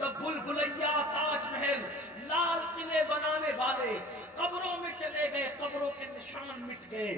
تو بھول بھلیا تاج محل لال قلعے بنانے والے قبروں میں چلے گئے، قبروں کے نشان مٹ گئے،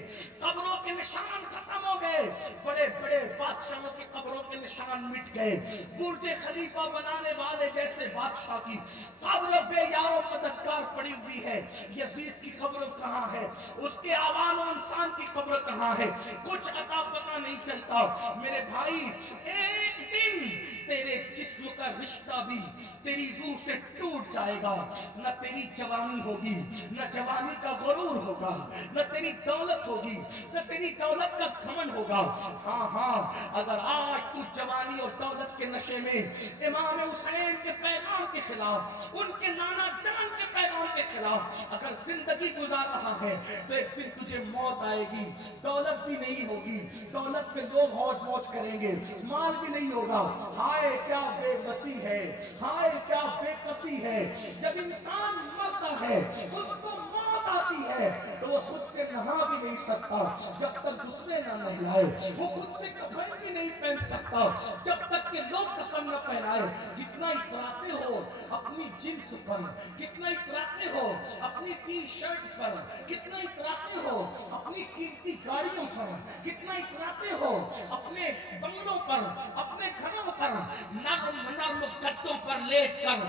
قبروں کے نشان ختم ہو گئے، بڑے بڑے بادشاہوں کی قبروں کے نشان مٹ گئے، برج خلیفہ بنانے والے جیسے بادشاہ کی قبر بے یار و مددگار پڑی ہوئی ہے، یزید کی قبر کہاں ہے، اس کے آوان و انسان کی قبر کہاں ہے، کچھ عطا پتہ نہیں چلتا میرے بھائی۔ ایک دن تیرے جسم کا رشتہ بھی تیری روح سے ٹوٹ جائے گا، نہ تیری جوانی ہوگی، نہ جوانی کا غرور ہوگا، نہ تیری دولت ہوگی، نہ تیری دولت کا گھمنڈ ہوگا۔ ہاں ہاں، اگر آج تو جوانی اور دولت کے نشے میں امام حسین کے پیغام کے خلاف، ان کے نانا جان کے پیغام کے خلاف اگر زندگی گزار رہا ہے تو ایک دن تجھے موت آئے گی، دولت بھی نہیں ہوگی، دولت پہ لوگ ہوش موج کریں گے، مال بھی نہیں ہوگا۔ ہائے کیا بے بسی ہے، ہائے کیا بے کسی ہے، جب انسان مرتا ہے اس کو موت آتی ہے تو وہ خود سے نہا بھی نہیں سکتا جب تک دوسرے نہ نہلائے، وہ خود سے کفن بھی نہیں پہن سکتا جب تک کہ لوگ کفن نہ پہنائے۔ کتنا اتراتے ہو اپنی جنس پر، کتنا اتراتے ہو اپنی ٹی شرٹ پر، کتنا اتراتے ہو اپنی قیمتی گاڑیوں پر، کتنا اتراتے ہو اپنے بنگلوں پر، اپنے گھروں پر، نرم نرم گدوں پر لیٹ کر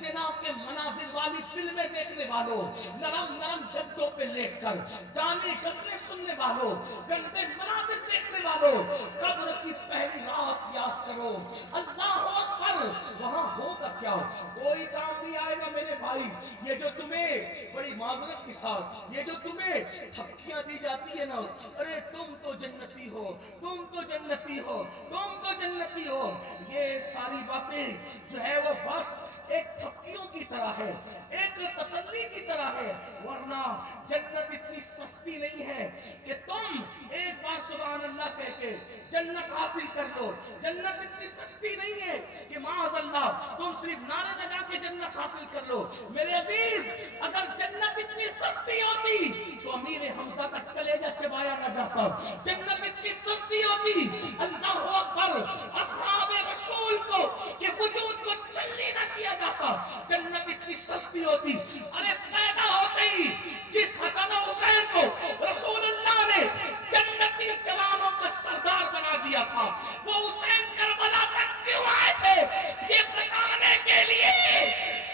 زنا کے مناظر والی فلمیں دیکھنے والوں، نرم نرم گدوں پہ لیٹ کر گانے غزلیں سننے والوں، گندے مناظر دیکھنے والوں، قبر کی پہلی رات یاد کرو، اللہ اکبر۔ وہاں ہوگا کیا؟ کوئی کام نہیں آئے گا میرے بھائی۔ یہ جو تمہیں بڑی معذرت کے ساتھ یہ جو تمہیں تھپکیاں دی جاتی ہے نا، ارے تم تو جنتی ہو، تم تو جنتی ہو، تم تو جنتی ہو، یہ ساری باتیں جو ہے وہ بس ایک تھپکیوں کی طرح ہے، ایک تسلی کی طرح ہے، ورنہ جنت اتنی سستی نہیں ہے کہ تم ایک بار سبحان اللہ کہہ کے جنت حاصل کر لو۔ جنت اتنی سستی نہیں ہے کہ معاذ اللہ تم صرف نعرے لگا کے جنت حاصل کر لو۔ میرے عزیز، اگر جنت اتنی سستی ہوتی تو امیر حمزہ کا کلیجہ چبایا نہ جاتا، جنت اتنی سستی ہوتی اللہ اکبر اصحاب رسول کو کہ وجود کو چلی نہ کیا جاتا، جنت اتنی سستی ہوتی۔ ارے پیدا ہوتے ہی جس حسن و حسین کو رسول اللہ نے جنتی جوانوں کا سردار بنا دیا تھا، وہ حسین کربلا تک کیوں آئے تھے؟ یہ بتانے کے لیے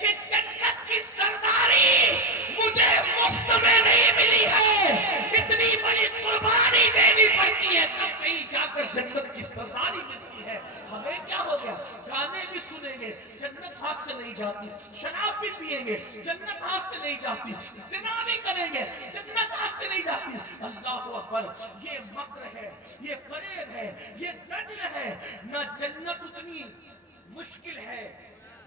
کہ جنت کی سرداری مجھے مفت میں نہیں ملی ہے، اتنی بڑی قربانی دینی پڑتی ہے تب کہیں جا کر جنت کی سرداری ملتی ہے۔ ہمیں کیا ہو گیا؟ گانے بھی سنیں گے، جنت ہاتھ سے نہیں جاتی، شراب بھی پیئیں گے، جنت ہاتھ سے نہیں جاتی، زنا بھی کریں گے، جنت ہاتھ سے نہیں جاتی۔ اللہ اکبر، یہ مکر ہے، یہ فریب ہے، یہ دجل ہے۔ نہ جنت اتنی مشکل ہے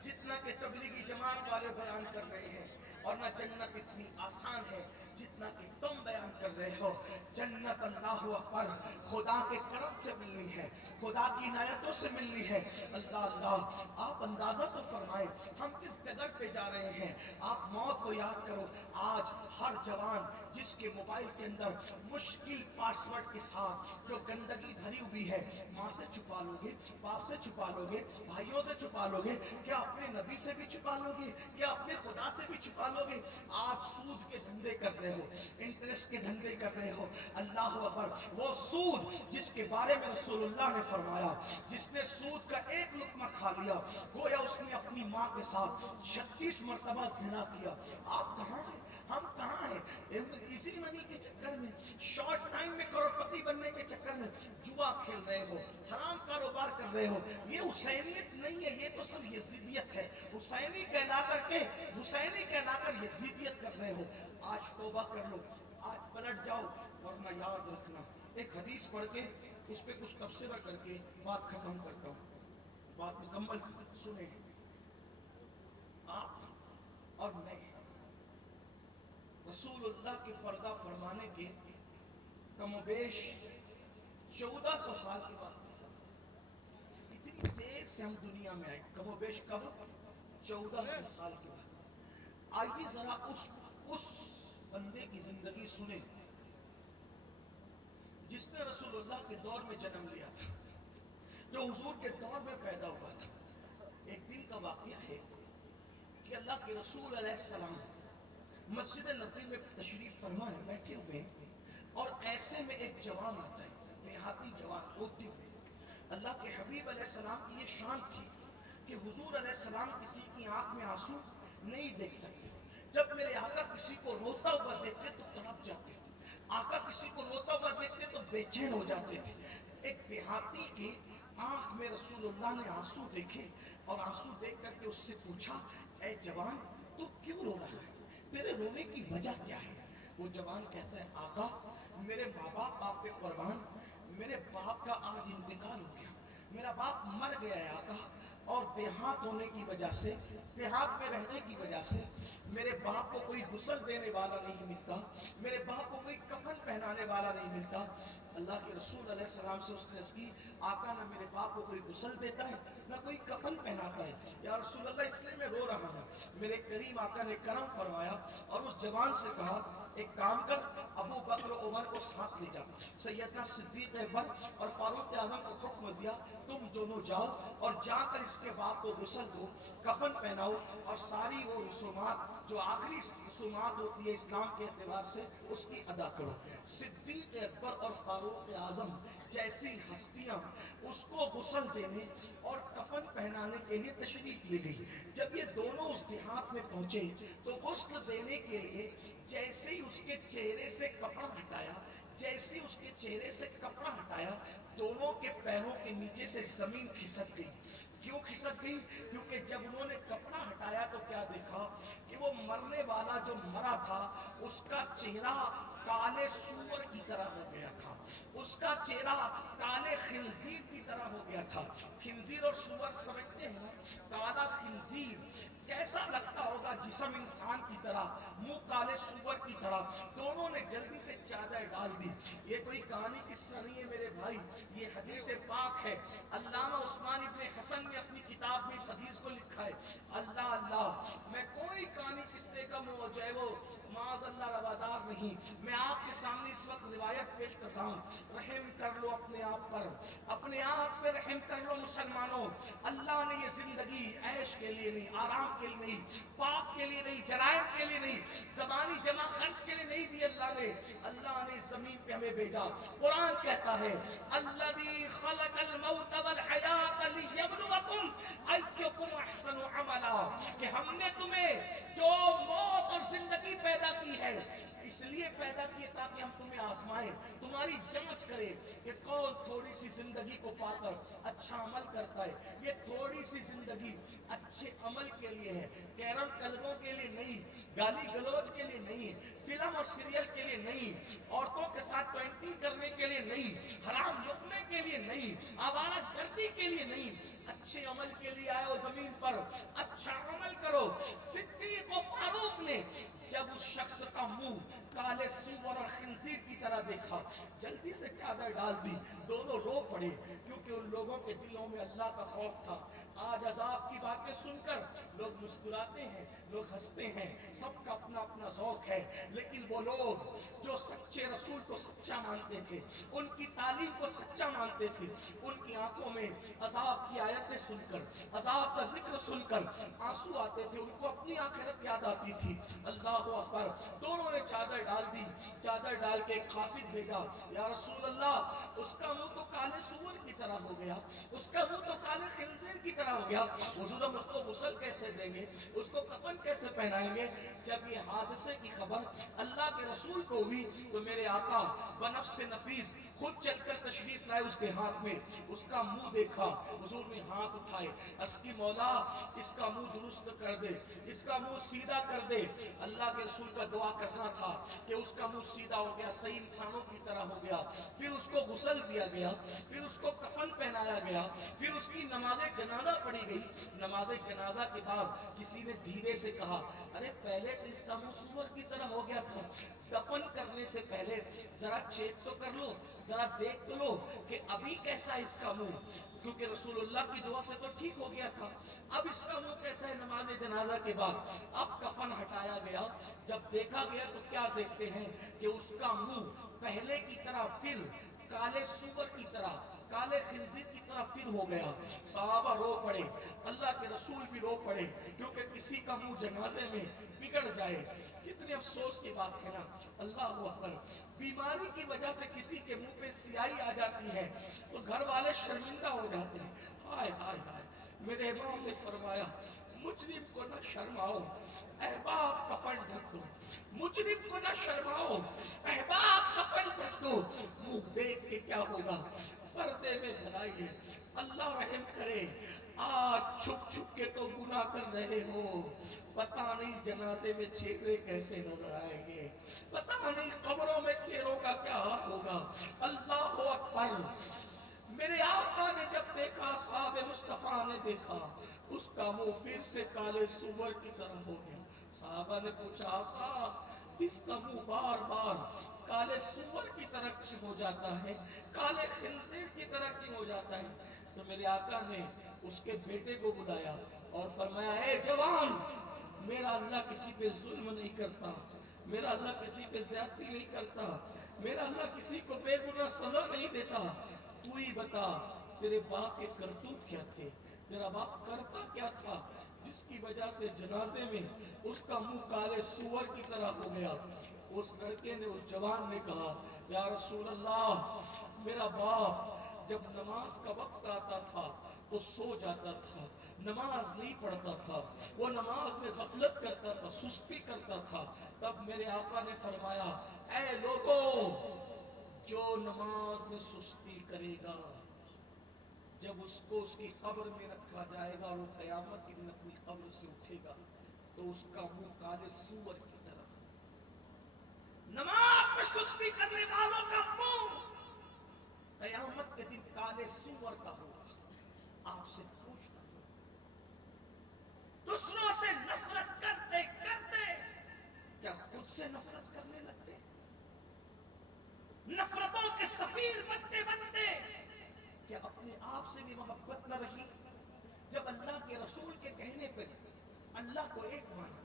جتنا کہ تبلیغی جماعت والے بیان کر رہے ہیں، اور نہ جنت اتنی آسان ہے جتنا کہ تم بیان کر رہے ہو۔ جنت اللہ اکبر خدا کے کرم سے ملنی ہے، خدا کی عنایتوں سے ملنی ہے۔ اللہ اللہ، آپ اندازہ تو فرمائیں ہم کس جگہ پہ جا رہے ہیں۔ آپ موت کو یاد کرو۔ آج ہر جوان جس کے موبائل کے اندر مشکل پاسورڈ کے ساتھ جو گندگی بھری ہوئی ہے، ماں سے چھپا لو گے، باپ سے چھپا لو گے، بھائیوں سے چھپا لو گے، کیا اپنے نبی سے بھی چھپا لو گے، کیا اپنے خدا سے بھی چھپا لو گے؟ آج سود کے دھندے کر رہے ہو، انٹرسٹ کے دھندے کر رہے ہو۔ اللہ اکبر، وہ سود جس کے بارے میں رسول اللہ نے فرمایا، جس نے سود کا ایک لقمہ کھا لیا گویا اس نے اپنی ماں کے ساتھ 36 مرتبہ زنا کیا۔ آپ کہاں ہیں؟ ہم کہاں ہیں؟ ایزی منی کے چکر میں، شارٹ ٹائم میں کروڑپتی بننے کے چکر میں جوا کھیل رہے ہو، حرام کاروبار کر رہے ہو۔ یہ حسینیت نہیں ہے، یہ تو سب یزیدیت ہے۔ حسینی کہلا کر یزیدیت کر رہے ہو۔ آج توبہ کر لو، آج پلٹ جاؤ، ورنہ یاد رکھنا۔ ایک حدیث پڑھ کے اس پہ کچھ تبصرہ کر کے بات ختم کرتا ہوں، بات مکمل سنیں۔ آپ اور میں رسول اللہ کے پردہ فرمانے کے کم و بیش 1400 سال کے بعد، اتنی دیر سے ہم دنیا میں آئے، کم و بیش کب؟ 1400 سال کے بعد۔ آئیے ذرا اس بندے کی زندگی سنیں جس نے رسول اللہ کے دور میں جنم لیا تھا، جو حضور کے دور میں پیدا ہوا تھا۔ ایک دن کا واقعہ ہے، کہ اللہ کے رسول علیہ السلام مسجد نبوی میں تشریف فرما ہے، بیٹھے ہوئے ہیں، اور ایسے میں ایک جوان آتا ہے، دیہاتی جوان روتے ہوئے۔ اللہ کے حبیب علیہ السلام کی یہ شان تھی کہ حضور علیہ السلام کسی کی آنکھ میں آنسو نہیں دیکھ سکتے۔ جب میرے آقا کسی کو روتا ہوا دیکھتے تو تڑپ جاتے، آقا کسی کو روتا ہوا دیکھتے تو بے چین ہو جاتے تھے۔ ایک دیہاتی کی آنکھ میں رسول اللہ نے آنسو دیکھے، اور آنسو دیکھ کر کے اس سے پوچھا، اے جوان تو کیوں رو رہا ہے، تیرے رونے کی وجہ کیا ہے؟ وہ جوان کہتا ہے، آقا میرے ماں باپ آپ پہ قربان، میرے باپ کا آج انتقال ہو گیا، میرا باپ مر گیا ہے آقا، اور دیہات ہونے کی وجہ سے، دیہات میں رہنے کی وجہ سے میرے باپ کو کوئی غسل دینے والا نہیں ملتا، میرے باپ کو کوئی کفن پہنانے والا نہیں ملتا۔ اللہ کے رسول علیہ السلام سے اس نے عرض کی، آقا نہ میرے باپ کو کوئی غسل دیتا ہے نہ کوئی کفن پہناتا ہے، یا رسول اللہ اس لیے میں رو رہا ہوں۔ میرے کریم آقا نے کرم فرمایا اور اس جوان سے کہا، ایک کام کر، ابو بکر و عمر کو ساتھ لے جا، سیدنا صدیق اکبر اور فاروق اعظم کو حکم دیا، تم دونوں جاؤ اور جا کر اس کے باپ کو غسل دو، کفن پہناؤ، اور ساری وہ رسومات جو آخری رسومات ہوتی ہے اسلام کے اعتبار سے اس کی ادا کرو۔ صدیق اکبر اور فاروق اعظم جیسی ہستیاں اس کو غسل دینے اور کفن پہنانے کے لیے تشریف لے گئی۔ جب یہ دونوں اس دیہات میں پہنچے تو غسل دینے کے لیے جیسے ہی اس کے چہرے سے کپڑا ہٹایا، جیسے ہی اس کے چہرے سے کپڑا ہٹایا، دونوں کے پیروں کے نیچے سے زمین کھسک گئی۔ کیوں کھسک گئی؟ کیونکہ جب انہوں نے کپڑا ہٹایا تو کیا دیکھا کہ وہ مرنے والا جو مرا تھا اس کا چہرہ کالے سور کی طرح ہو گیا تھا، اس کا چہرہ کالے خنزیر کی طرح ہو گیا تھا۔ خنزیر اور سور سمجھتے ہیں، کالا خنزیر کیسا لگتا ہوگا، جسم انسان کی طرح، منہ کالے سور کی طرح۔ دونوں نے جلدی سے چادر ڈال دی۔ یہ کوئی کہانی قصہ نہیں ہے میرے بھائی، یہ حدیث پاک ہے۔ علامہ عثمان ابن حسن نے اپنی کتاب میں اس حدیث کو لکھا ہے۔ اللہ اللہ، میں کوئی کہانی قصے کا جو ہے وہ معاذ اللہ روادار نہیں، میں آپ کے سامنے اس وقت روایت پیش کر رہا ہوں۔ رحم کر لو اپنے آپ پر، اپنے آپ پہ رحم کر لو مسلمانوں۔ اللہ نے یہ زندگی عیش کے لیے نہیں، آرام کے لیے نہیں، پاپ کے لیے نہیں، جرائم کے لیے نہیں، زبانی جمع خرچ کے لیے نہیں دی۔ اللہ نے زمین پہ ہمیں بھیجا۔ قرآن کہتا ہے، الذی خلق الموت والحیات لیبلوکم ایکم احسن عملا، کہ ہم نے تمہیں جو موت اور زندگی پیدا کی ہے اس لیے پیدا کیے تاکہ ہم تمہیں آزمائیں، تمہاری جانچ کرے کہ کون تھوڑی سی زندگی کو پا کر اچھا عمل کرتا ہے۔ یہ تھوڑی سی زندگی اچھے عمل کے لیے ہے، کیرم کلبوں کے لیے نہیں، گالی گلوچ کے لیے نہیں، فلم اور سیریل کے لیے نہیں، عورتوں کے ساتھ پینٹنگ کرنے کے لیے نہیں، حرام لقمے کے لیے نہیں، آوارہ گردی کے لیے نہیں، اچھے عمل کے لیے آئے ہو زمین پر، اچھا عمل کرو۔ صدیق و فاروق نے جب اس شخص کا منہ کالے سور اور خنزیر کی طرح دیکھا، جلدی سے چادر ڈال دی، دونوں رو پڑے، کیونکہ ان لوگوں کے دلوں میں اللہ کا خوف تھا۔ آج عذاب کی باتیں سن کر لوگ مسکراتے ہیں، لوگ ہنستے ہیں، سب کا اپنا اپنا ذوق ہے، لیکن وہ لوگ جو سچے رسول کو سچا مانتے تھے، ان کی تعلیم کو سچا مانتے تھے، ان کی آنکھوں میں عذاب کی آیتیں سن کر، عذاب کا ذکر سن کر آنسو آتے تھے، ان کو اپنی آخرت یاد آتی تھی۔ اللہ اکبر، دونوں نے چادر ڈال دی، چادر ڈال کے ایک قاصد بھیجا، یا رسول اللہ اس کا منہ تو کالے سور کی طرح ہو گیا، اس کا منہ تو کالے خنزیر کی طرح ہو گیا، حضور ہم اس کو غسل کیسے دیں گے، اس کو کفن کیسے پہنائیں گے؟ جب یہ حادثے کی خبر اللہ کے رسول کو ہوئی تو میرے آقا بنفس نفیس خود چل کر تشریف لائے اس کے ہاتھ میں، اس کا منہ دیکھا، حضور نے ہاتھ اٹھائے، اس کی مولا اس کا منہ درست کر دے، اس کا منہ سیدھا کر دے۔ اللہ کے رسول کا دعا کرنا تھا کہ اس کا منہ سیدھا ہو گیا، صحیح انسانوں کی طرح ہو گیا۔ پھر اس کو غسل دیا گیا، پھر اس کو کفن پہنایا گیا، پھر اس کی نماز جنازہ پڑھی گئی۔ نماز جنازہ کے بعد کسی نے دھیرے سے کہا، ارے پہلے تو اس کا منہ سور کی طرح ہو گیا تھا، دفن کرنے سے پہلے ذرا چیک تو کر لو، ذرا دیکھ تو لو کہ ابھی کیسا اس کا منہ، کیونکہ رسول اللہ کی دعا سے تو ٹھیک ہو گیا تھا، اب اس کا منہ کیسا ہے نماز جنازہ کے بعد۔ اب کفن ہٹایا گیا، جب دیکھا گیا تو کیا دیکھتے ہیں کہ اس کا منہ پہلے کی طرح پھر کالے سور کی طرح کالے خنزیر کی طرح پھر ہو گیا. صحابہ رو پڑے, اللہ کے رسول بھی رو پڑے, کیونکہ کسی کا منہ جنازے میں بگڑ جائے. کتنے افسوس کی بات ہے نا. اللہ اکبر. بیماری کی وجہ سے کسی کے منہ پہ سیاہی آ جاتی ہے تو گھر والے شرمندہ ہو جاتے ہیں. ہائے ہائے ہائے. میرے امام نے فرمایا مجرم کو نہ شرماؤ, احباب کفن ڈھک دو. مجرم کو نہ شرماؤ, احباب کفن ڈھک دو. منہ دیکھ کے کیا ہوگا, پردے میں بھلائی ہے. اللہ رحم کرے. آج چھپ چھپ کے تو گناہ کر رہے ہو, پتہ نہیں جنازے میں چہرے کیسے نظر آئیں گے, پتہ نہیں قبروں میں چہروں کا کیا حال ہوگا. اللہ اکبر. میرے آقا نے جب دیکھا, صحاب مصطفیٰ نے دیکھا, اس کا منہ پھر سے کالے سور کی طرح ہو گیا. صحابہ نے پوچھا آقا اس کا منہ بار بار کالے سور کی طرح کیوں ہو جاتا ہے, کالے خنزیر کی طرح کیوں ہو جاتا ہے؟ تو میرے آقا نے اس کے بیٹے کو بلایا اور فرمایا اے جوان, میرا اللہ کسی پہ ظلم نہیں کرتا, میرا اللہ کسی پہ زیادتی نہیں کرتا, میرا اللہ کسی کو بے گناہ سزا نہیں دیتا. تو ہی بتا تیرے باپ کے کرتوت کیا تھے, تیرا باپ کرتا کیا تھا جس کی وجہ سے جنازے میں اس کا منہ کالے سور کی طرح ہو گیا. اس لڑکے نے, اس جوان نے کہا یا رسول اللہ, میرا باپ جب نماز کا وقت آتا تھا تو سو جاتا تھا, نماز نہیں پڑھتا تھا, وہ نماز میں غفلت کرتا تھا, سستی کرتا تھا. تب میرے آقا نے فرمایا اے لوگوں, جو نماز میں سستی کرے گا جب اس کو اس کی قبر میں رکھا جائے گا اور وہ قیامت کے دن اپنی قبر سے اٹھے گا تو اس کا منہ کالے سور کی طرح. نماز میں سستی کرنے والوں کا منہ قیامت کے دن کالے سور کا ہوگا. آپ سے پوچھتا ہوں, دوسروں سے نفرت کرتے کرتے کیا خود سے نفرت کرنے لگتے؟ نفرتوں کے سفیر بنتے بنتے کیا اپنے آپ سے بھی محبت نہ رہی؟ جب اللہ کے رسول کے کہنے پہ اللہ کو ایک مانا,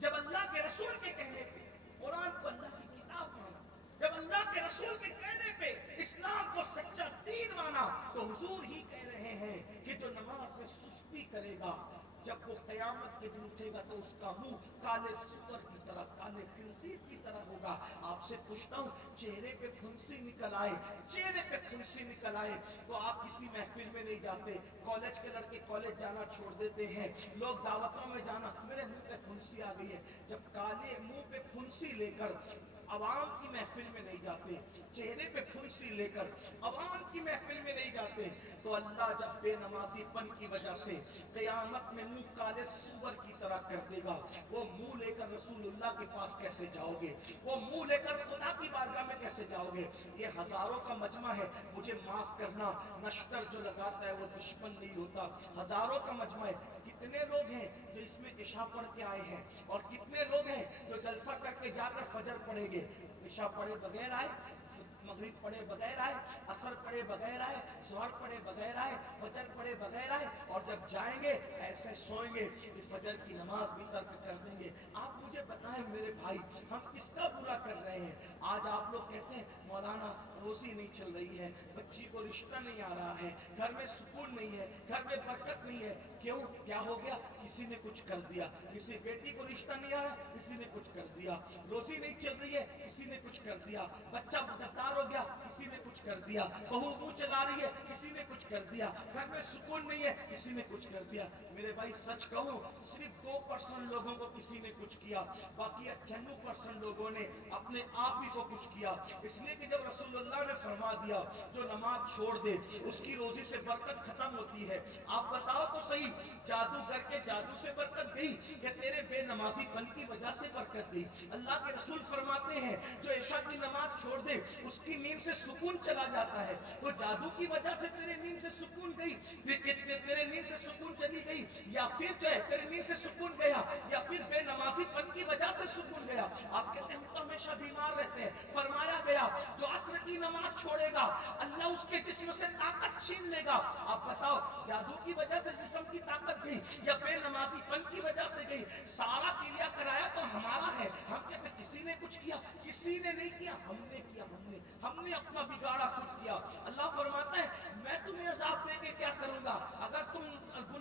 جب اللہ کے رسول کے کہنے پہ قرآن کو اللہ کی کتاب مانا, جب اللہ کے رسول کے کہنے پہ اسلام کو سچا دین مانا, تو حضور ہی کہہ رہے ہیں کہ جو نماز میں سستی کرے گا جب وہ قیامت کے دن اٹھے گا تو اس کا منہ کالے سور کی طرح, کالے خنزیر کی طرح ہوگا. آپ سے پوچھتا ہوں, چہرے پہ پھنسی نکل آئے, چہرے پہ پھنسی نکل آئے تو آپ کسی محفل میں نہیں جاتے. کالج کے لڑکے کالج جانا چھوڑ دیتے ہیں, لوگ دعوتوں میں جانا, میرے منہ پہ پھنسی آ گئی ہے. جب کالے منہ پہ پھنسی لے کر عوام کی محفل میں نہیں جاتے, چہرے پہ پھنسی لے کر عوام کی محفل میں نہیں جاتے, تو اللہ جب بے نمازی پن کی وجہ سے قیامت میں منہ کالے سور کی طرح کر دے گا, وہ منہ لے کر رسول اللہ کے پاس کیسے جاؤ گے, وہ منہ لے کر خدا کی بارگاہ میں کیسے جاؤ گے؟ یہ ہزاروں کا مجمع ہے, مجھے معاف کرنا, نشتر جو لگاتا ہے وہ دشمن نہیں ہوتا. ہزاروں کا مجمع ہے, کتنے لوگ ہیں جو اس میں عشاء پڑھ کے آئے ہیں اور کتنے لوگ ہیں جو جلسہ کر کے جا کر فجر پڑھیں گے. عشاء پڑھے بغیر آئے, مغرب پڑھے بغیر آئے, عصر پڑھے بغیر آئے, ظہر پڑھے بغیر آئے, فجر پڑھے بغیر آئے, اور جب جائیں گے ایسے سوئیں گے کہ فجر کی نماز بھی ترک کر دیں گے. آپ مجھے بتائیں میرے بھائی, ہم کس کا برا کر رہے ہیں؟ آج آپ لوگ کہتے ہیں مولانا روزی نہیں چل رہی ہے, بچی کو رشتہ نہیں آ رہا ہے, گھر میں سکون نہیں ہے, گھر میں برکت نہیں ہے. کیوں, کیا ہو گیا؟ کسی نے کچھ کر دیا. کسی بیٹی کو رشتہ نہیں آ رہا, کسی نے کچھ کر دیا. روزی نہیں چل رہی ہے, کسی نے کچھ کر دیا. بچہ بدکار ہو گیا, کسی نے کچھ کر دیا. بہو منہ چلا رہی ہے, کسی نے کچھ کر دیا. گھر میں سکون نہیں ہے, کسی نے کچھ کر دیا. میرے بھائی سچ کہوں, صرف 2% لوگوں کو کسی نے کچھ کیا, باقی 98% لوگوں نے اپنے آپ ہی کو کچھ کیا. اس لیے کہ جب رسول اللہ نے فرما دیا جو نماز چھوڑ دے اس کی روزی سے برکت ختم ہوتی ہے. آپ بتاؤ تو صحیح, جادوگر کے جادو سے برکت گئی یا تیرے بے نمازی پن کی وجہ سے برکت گئی؟ اللہ کے رسول فرماتے ہیں جو عشاء کی نماز چھوڑ دے اس کی نیند سے سکون چلا جاتا ہے. تو جادو کی وجہ سے تیرے نیند سے سکون گئی, تیرے نیند سے سکون چلی گئی, یا پھر جو ہے تیرے نیند سے سکون گیا, یا پھر بے نمازی پن کی وجہ سے سکون گیا. آپ کہتے ہیں ہم تو ہمیشہ بیمار رہتے ہیں. فرمایا گیا جو عصر کی نماز چھوڑے گا اللہ اس کے جسم سے طاقت چھین لے گا. آپ بتاؤ, جادو کی وجہ سے جسم کی طاقت گئی یا بے نمازی پن کی وجہ سے گئی؟ سارا کیلیا کرایا تو ہمارا ہے. ہم کہتے ہیں کسی نے کچھ کیا, کسی نے نہیں کیا, ہم نے کیا, ہم نے اپنا بگاڑا خود کیا. اللہ فرماتا ہے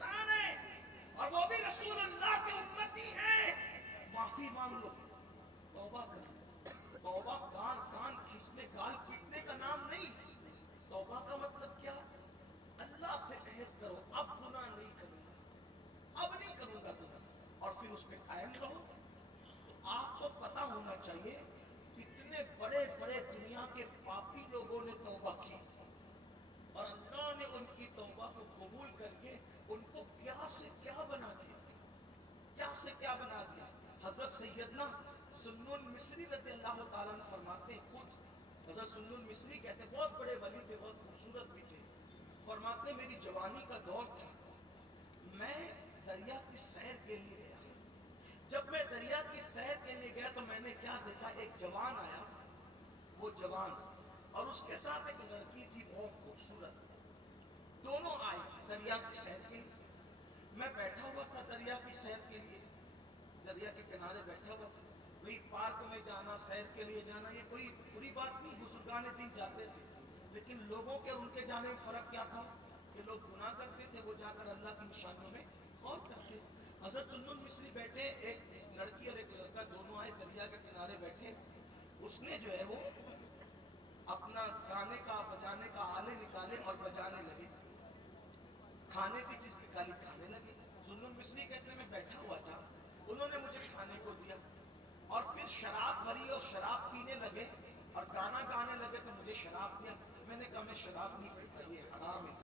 انسان ہیں اور وہ بھی رسول اللہ کے امتی ہیں، معافی مانگ لو، توبہ کر۔ توبہ کان کان کھینچنے گال پیٹنے کا نام نہیں، توبہ کا مطلب کیا؟ اللہ سے عہد کرو اب گناہ نہیں کروں گا، اب نہیں کروں گا گناہ، اور پھر اس پہ قائم رہو۔ تو آپ کو پتا ہونا چاہیے کتنے بڑے بڑے دنیا کے پاپی لوگوں نے توبہ کی اور اللہ نے ان کی توبہ کو قبول کر کے ان کو کیا سے کیا بنا دیا، کیا سے کیا بنا دیا۔ حضرت سیدنا سنون مصری رضی اللہ تعالیٰ عنہ فرماتے ہیں، خود حضرت سنون مصری کہتے ہیں، بہت بڑے ولی تھے، بہت خوبصورت بھی تھے، فرماتے ہیں میری جوانی کا دور تھا، میں دریا کی سیر کے لیے گیا، جب میں دریا کی سیر کے لیے گیا تو میں نے کیا دیکھا، ایک جوان آیا، وہ جوان اور اس کے ساتھ ایک لڑکی تھی بہت خوبصورت، دونوں آئے دریا کی سیر کے لیے۔ میں بیٹھا ہوا تھا دریا کی سیر کے لیے، دریا کے کنارے بیٹھا ہوا تھا، وہی پارک میں جانا، سیر کے لیے جانا یہ کوئی بری بات نہیں، بزرگان دین جاتے تھے، لیکن لوگوں کے اور ان کے جانے میں فرق کیا تھا کہ لوگ گناہ کرتے تھے، وہ جا کر اللہ کی نشانیوں میں غور کرتے۔ حضرت سنن مصری بیٹھے، ایک لڑکی اور ایک لڑکا دونوں آئے دریا کے کنارے بیٹھے، اس نے جو ہے وہ اپنا گانے کا بجانے کا آلے نکالے اور بجانے لگے، کھانے کی چیز نکالی کھانے لگے۔ سنن مصری کہتے ہیں میں بیٹھا ہوا تھا، انہوں نے مجھے کھانے کو دیا اور پھر شراب بھری اور شراب پینے لگے اور گانا گانے لگے تو مجھے شراب دیا، میں نے کہا میں شراب نہیں پیتا، یہ حرام ہے۔